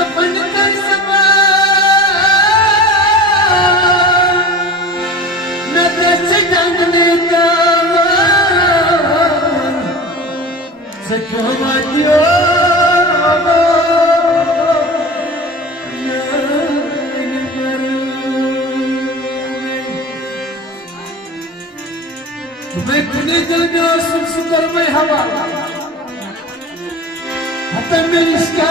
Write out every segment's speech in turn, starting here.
अपन कर समा न दस जंगले का सखमा दियो मैं खुले दिल में सुकर में हवा हतम में इसका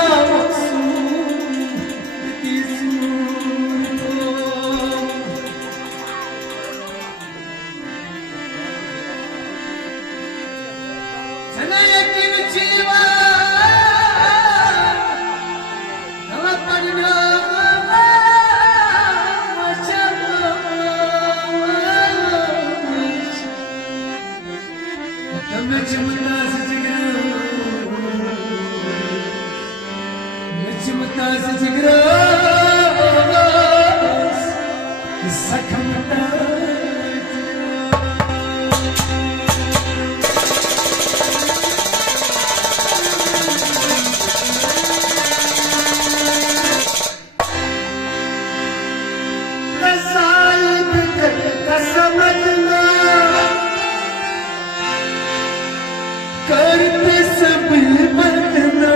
करते सब बदना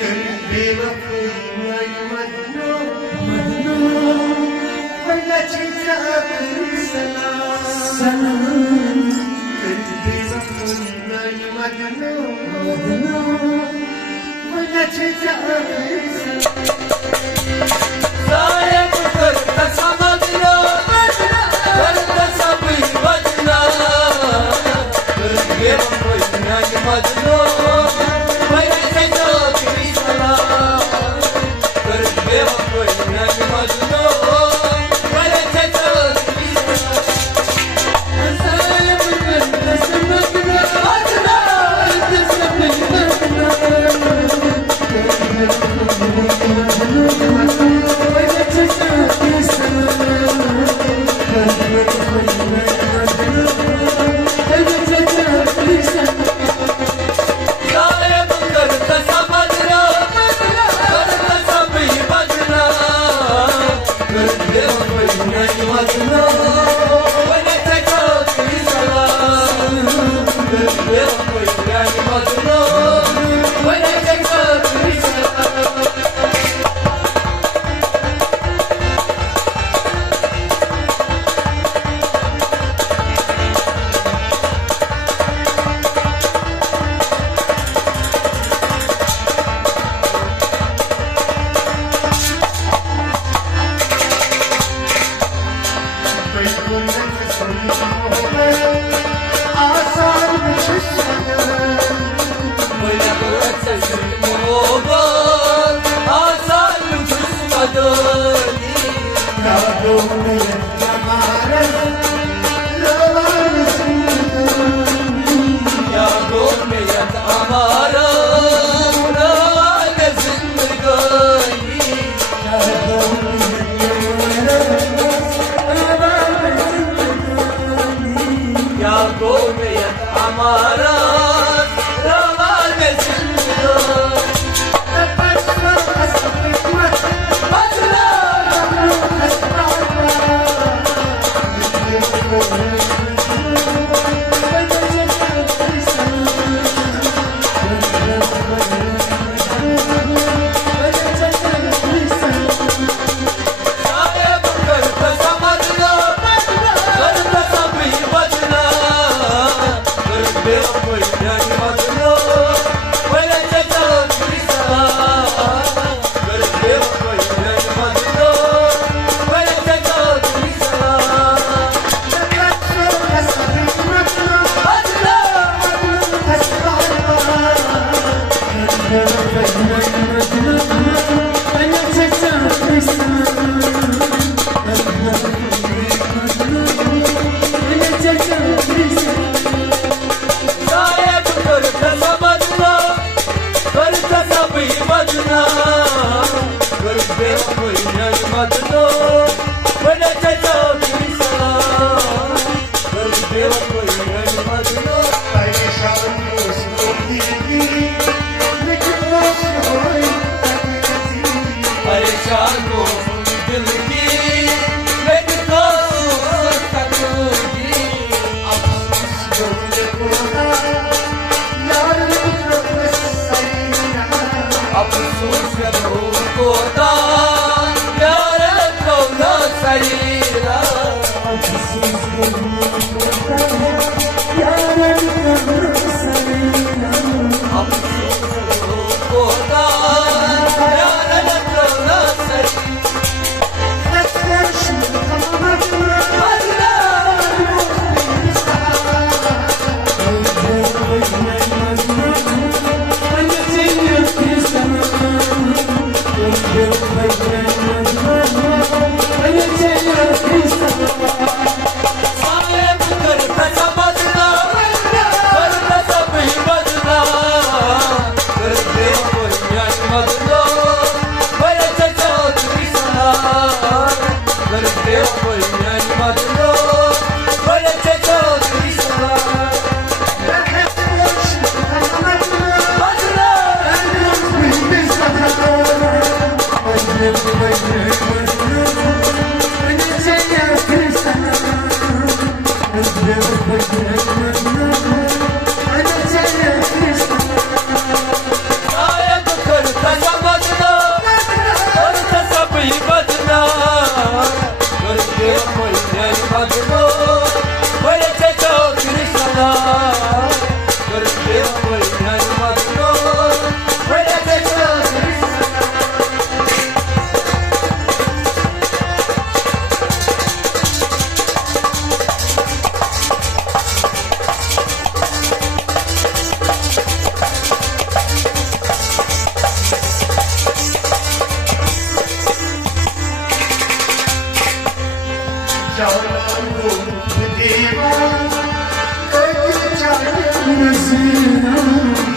कर बेवफाई मदनो मदनो वल्ला चिंता कर सलाम कर बेवफाई मदनो मदनो वल्ला चिंता कर सायब करता समझलो करता सब बदना मजनू मैं कैसे तो तेरी सलाम कर दे वो कोई नहीं मजनू मैं कैसे तो तेरी सलाम सायब करता समझना मजना सब बदना मैं कैसे तो तेरी सलाम कर दे वो कोई नहीं मजनू मैं कैसे तो तेरी सलाम Sorry.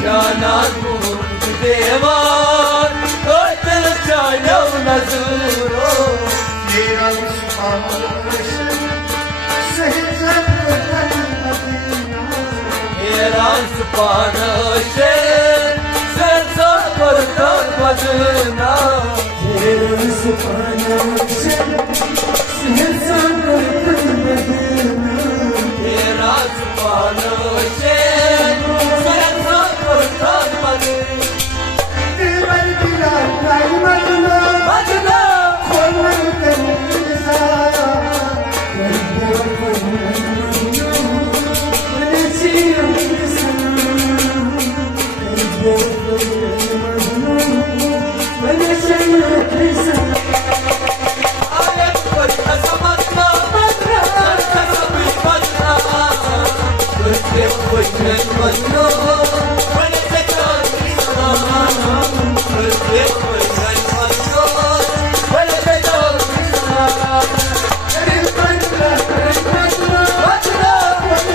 Canan bu devar Ötel çaylav nazuro Yeran supanışe Sen sakartan badına Yeran supanışe Sen sakartan badına Badına Alem başına samatla Sen kasabı badına Gözlem başına badına Bana tekrar kısma Gözlem başına badına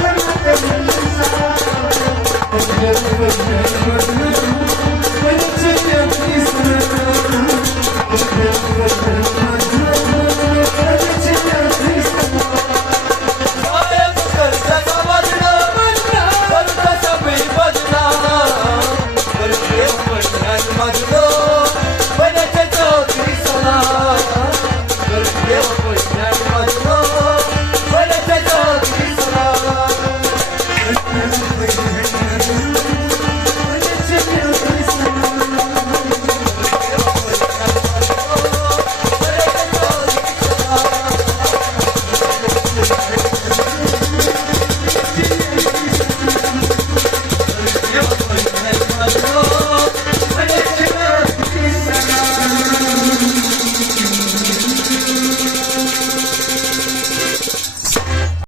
Bana tekrar kısma Badına